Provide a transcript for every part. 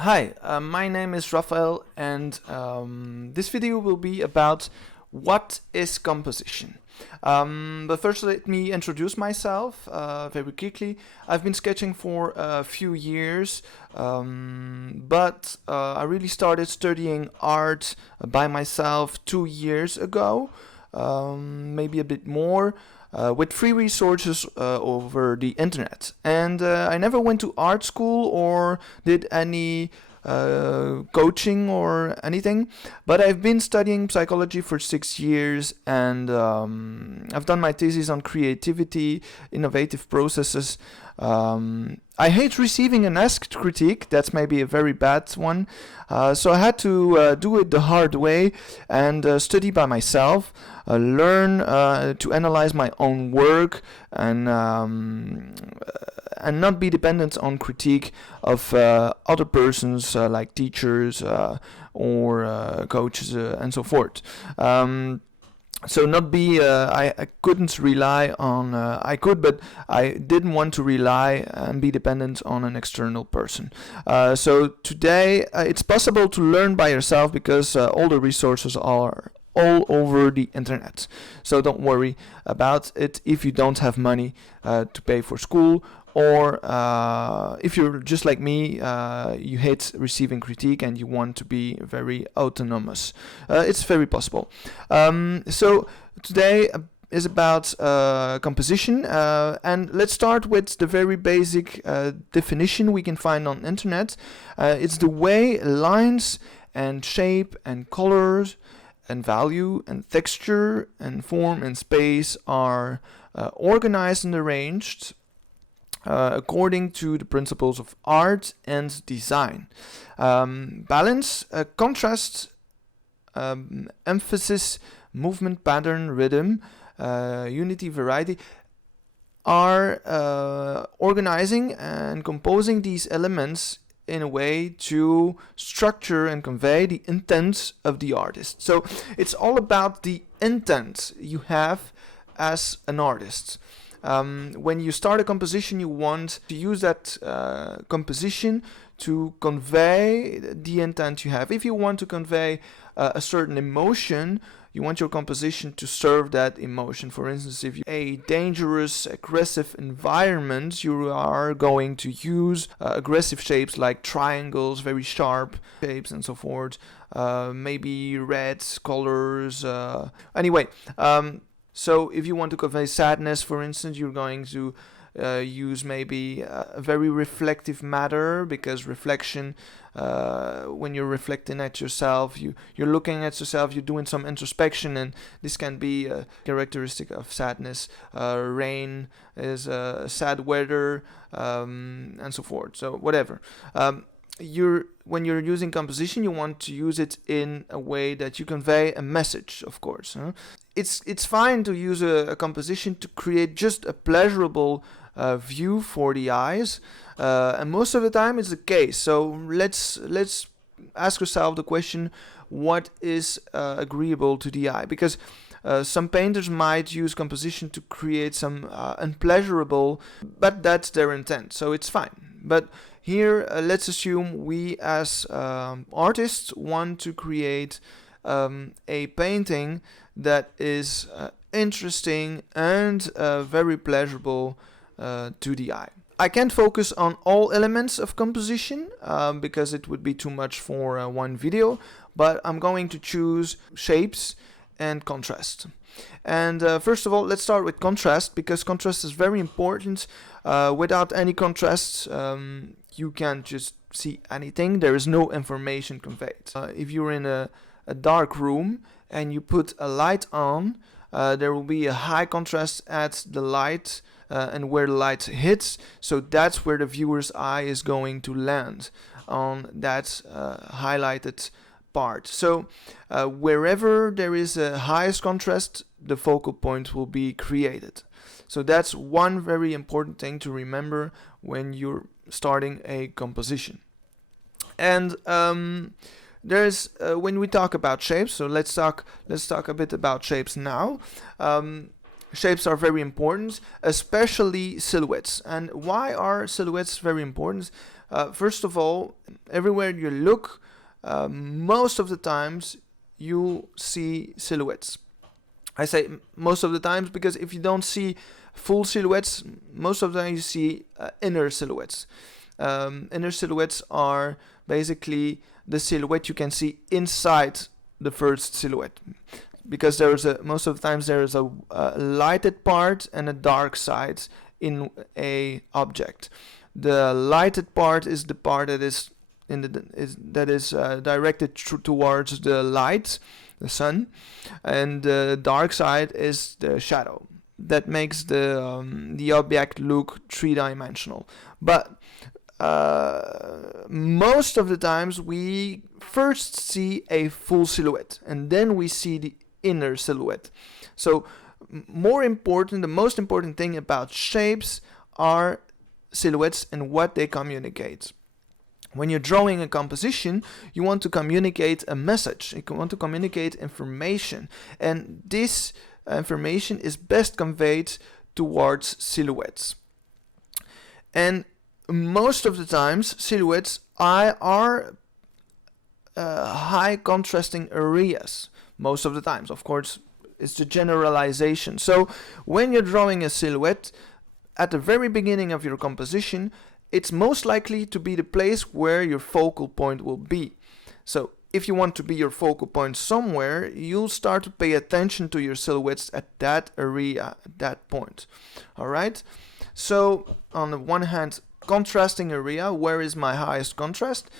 Hi, my name is Raphael, and this video will be about what is composition. But first, let me introduce myself very quickly. I've been sketching for a few years, but I really started studying art by myself 2 years ago, maybe a bit more. With free resources over the internet. And I never went to art school or did any coaching or anything, but I've been studying psychology for 6 years, and I've done my thesis on creativity, innovative processes. I hate receiving an asked critique. That's maybe a very bad one. So I had to do it the hard way and study by myself, learn to analyze my own work, and not be dependent on critique of other persons like teachers or coaches and so forth. So not be I couldn't rely on I could, but I didn't want to rely and be dependent on an external person. So today it's possible to learn by yourself because all the resources are all over the internet. So don't worry about it if you don't have money to pay for school, or if you're just like me, you hate receiving critique and you want to be very autonomous. It's very possible. So today is about composition, and let's start with the very basic definition we can find on internet. It's the way lines and shape and colors and value and texture and form and space are organized and arranged according to the principles of art and design. Balance, contrast, emphasis, movement, pattern, rhythm, unity, variety are organizing and composing these elements in a way to structure and convey the intent of the artist. So it's all about the intent you have as an artist. When you start a composition, you want to use that composition to convey the intent you have. If you want to convey a certain emotion, you want your composition to serve that emotion. For instance, if you a dangerous, aggressive environment, you are going to use aggressive shapes like triangles, very sharp shapes, and so forth. Maybe red colors. Anyway. So if you want to convey sadness, for instance, you're going to use maybe a very reflective matter, because reflection, when you're reflecting at yourself, you're looking at yourself, you're doing some introspection, and this can be a characteristic of sadness. Rain is sad weather, and so forth. So whatever. When you're using composition, you want to use it in a way that you convey a message, of course. It's fine to use a composition to create just a pleasurable view for the eyes, and most of the time it's the case. So let's ask yourself the question: what is agreeable to the eye? Because some painters might use composition to create some unpleasurable, but that's their intent, so it's fine. But here, let's assume we as artists want to create a painting that is interesting and very pleasurable to the eye. I can't focus on all elements of composition because it would be too much for one video, but I'm going to choose shapes and contrast. And first of all, let's start with contrast, because contrast is very important. Without any contrast, you can't just see anything. There is no information conveyed. If you're in a dark room and you put a light on, there will be a high contrast at the light and where the light hits. So that's where the viewer's eye is going to land, on that highlighted part. So wherever there is a highest contrast, the focal point will be created. So that's one very important thing to remember when you're starting a composition. And there's when we talk about shapes, so let's talk a bit about shapes now. Shapes are very important, especially silhouettes. And why are silhouettes very important? First of all, everywhere you look, most of the times you see silhouettes. I say most of the times because if you don't see full silhouettes, most of the time you see inner silhouettes. Inner silhouettes are basically the silhouette you can see inside the first silhouette, because most of the times there is a lighted part and a dark side in a object. The lighted part is the part that is directed towards the light, the sun, and the dark side is the shadow. That makes the object look three-dimensional. But most of the times we first see a full silhouette and then we see the inner silhouette. So the most important thing about shapes are silhouettes and what they communicate. When you're drawing a composition, you want to communicate a message. You want to communicate information, and this information is best conveyed towards silhouettes. And most of the times, silhouettes are high contrasting areas. Most of the times, of course, it's the generalization. So when you're drawing a silhouette, at the very beginning of your composition, it's most likely to be the place where your focal point will be. So if you want to be your focal point somewhere, you'll start to pay attention to your silhouettes at that area, at that point. Alright? So on the one hand, contrasting area, where is my highest contrast?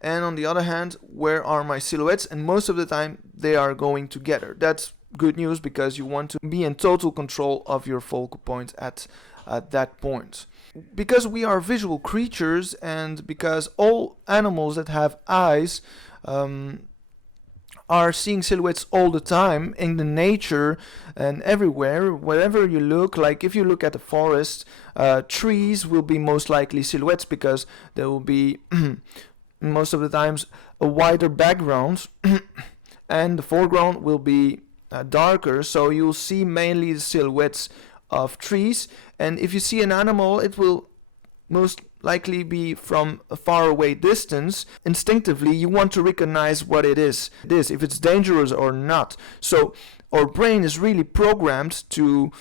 And on the other hand, where are my silhouettes? And most of the time they are going together. That's good news because you want to be in total control of your focal point at that point. Because we are visual creatures, and because all animals that have eyes are seeing silhouettes all the time in the nature and everywhere, wherever you look. Like if you look at the forest, trees will be most likely silhouettes because there will be most of the times a wider background and the foreground will be darker, so you'll see mainly the silhouettes of trees. And if you see an animal, it will most likely be from a far away distance. Instinctively you want to recognize what it is, if it's dangerous or not. So our brain is really programmed to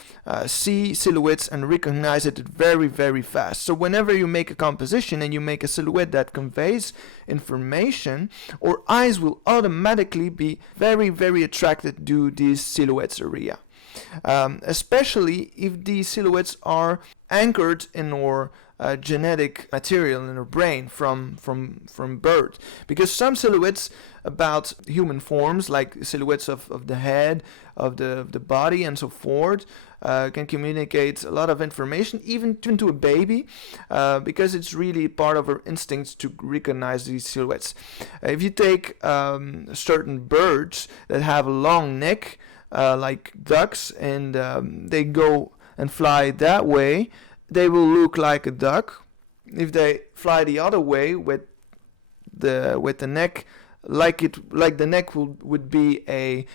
see silhouettes and recognize it very, very fast. So whenever you make a composition and you make a silhouette that conveys information, our eyes will automatically be very, very attracted to this silhouettes area. Especially if these silhouettes are anchored in our genetic material in our brain from birth. Because some silhouettes about human forms, like silhouettes of the head, of the body and so forth, can communicate a lot of information, even to a baby, because it's really part of our instincts to recognize these silhouettes. If you take certain birds that have a long neck, like ducks, and they go and fly that way, they will look like a duck. If they fly the other way with the neck, like the neck would be a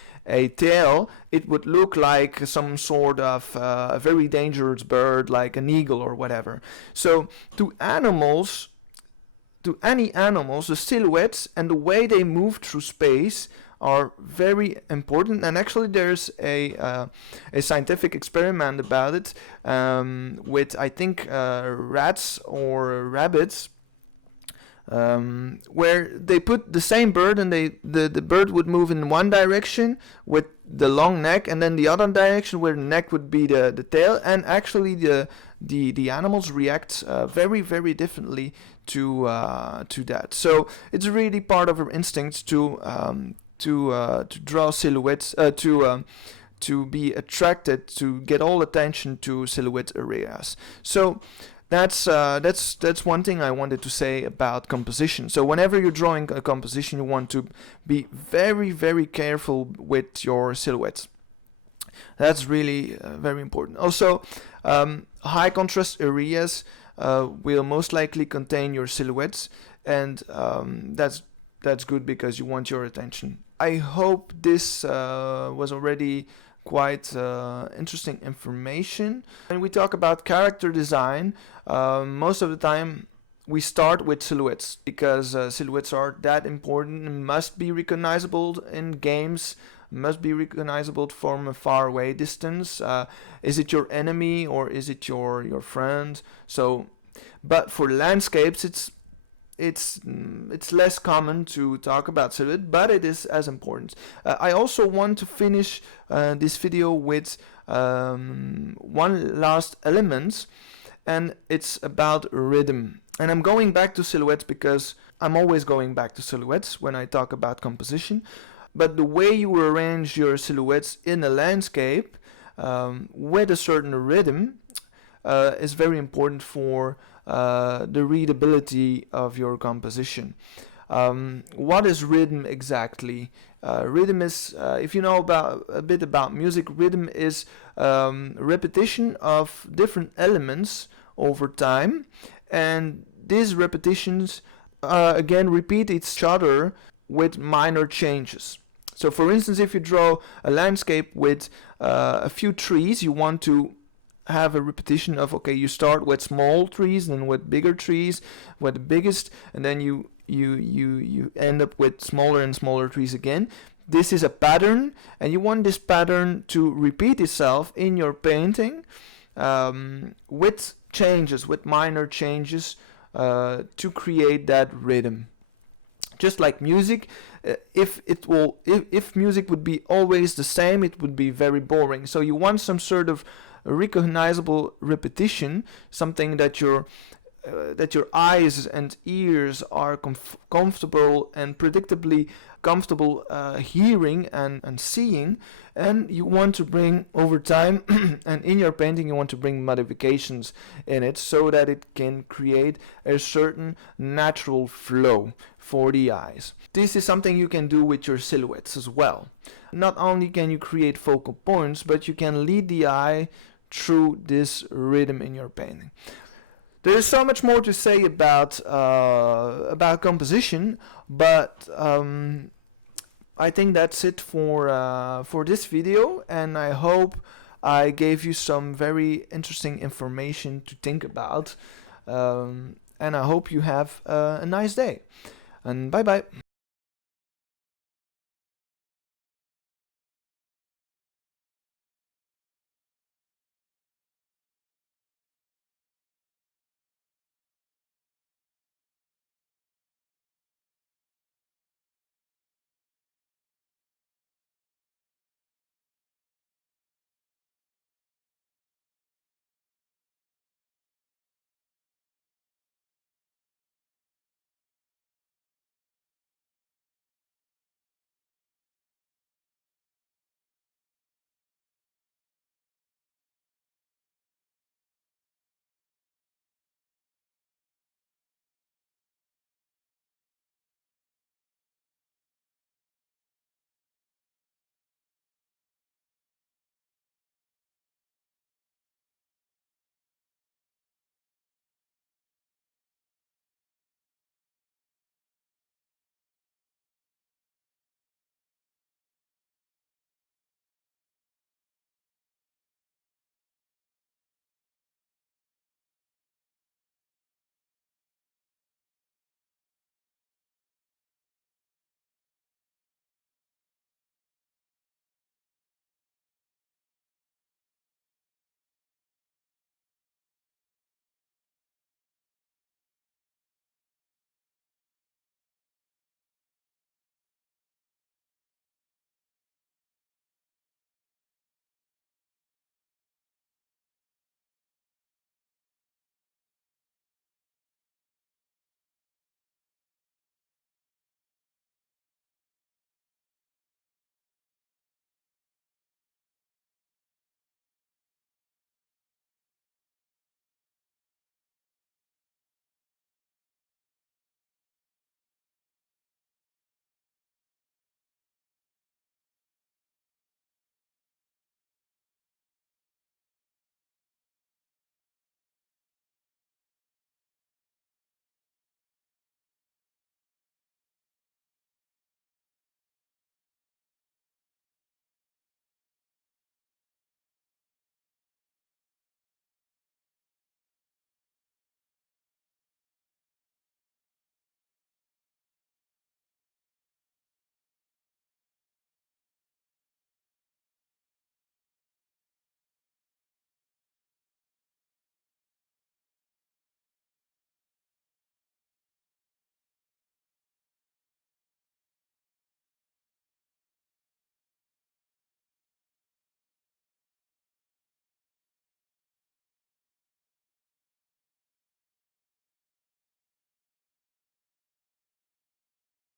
tail, it would look like some sort of a very dangerous bird, like an eagle or whatever. So to any animals, the silhouettes and the way they move through space are very important. And actually there's a scientific experiment about it, with I think rats or rabbits, where they put the same bird and the bird would move in one direction with the long neck, and then the other direction where the neck would be the tail, and actually the animals react very, very differently to that. So it's really part of our instincts to draw silhouettes, to be attracted, to get all attention to silhouette areas. So that's one thing I wanted to say about composition. So whenever you're drawing a composition, you want to be very, very careful with your silhouettes. That's really very important. Also, high contrast areas will most likely contain your silhouettes, and that's good because you want your attention. I hope this was already quite interesting information. When we talk about character design, most of the time we start with silhouettes because silhouettes are that important and must be recognizable in games, must be recognizable from a far away distance. Is it your enemy or is it your friend? So, but for landscapes, it's less common to talk about silhouette, but it is as important. I also want to finish this video with one last element, and it's about rhythm. And I'm going back to silhouettes because I'm always going back to silhouettes when I talk about composition. But the way you arrange your silhouettes in a landscape with a certain rhythm is very important for the readability of your composition. What is rhythm exactly? Rhythm is, if you know about a bit about music, rhythm is repetition of different elements over time, and these repetitions again repeat each other with minor changes. So for instance, if you draw a landscape with a few trees, you want to have a repetition of, okay, you start with small trees, then with bigger trees, with the biggest, and then you end up with smaller and smaller trees again. This is a pattern, and you want this pattern to repeat itself in your painting with changes, with minor changes, to create that rhythm. Just like music, if music would be always the same, it would be very boring. So you want some sort of recognizable repetition, something that your eyes and ears are comfortable and predictably comfortable hearing and seeing, and you want to bring over time and in your painting you want to bring modifications in it so that it can create a certain natural flow for the eyes. This is something you can do with your silhouettes as well. Not only can you create focal points, but you can lead the eye through this rhythm in your painting. There is so much more to say about composition, but I think that's it for this video, and I hope I gave you some very interesting information to think about, and I hope you have a nice day, and bye bye.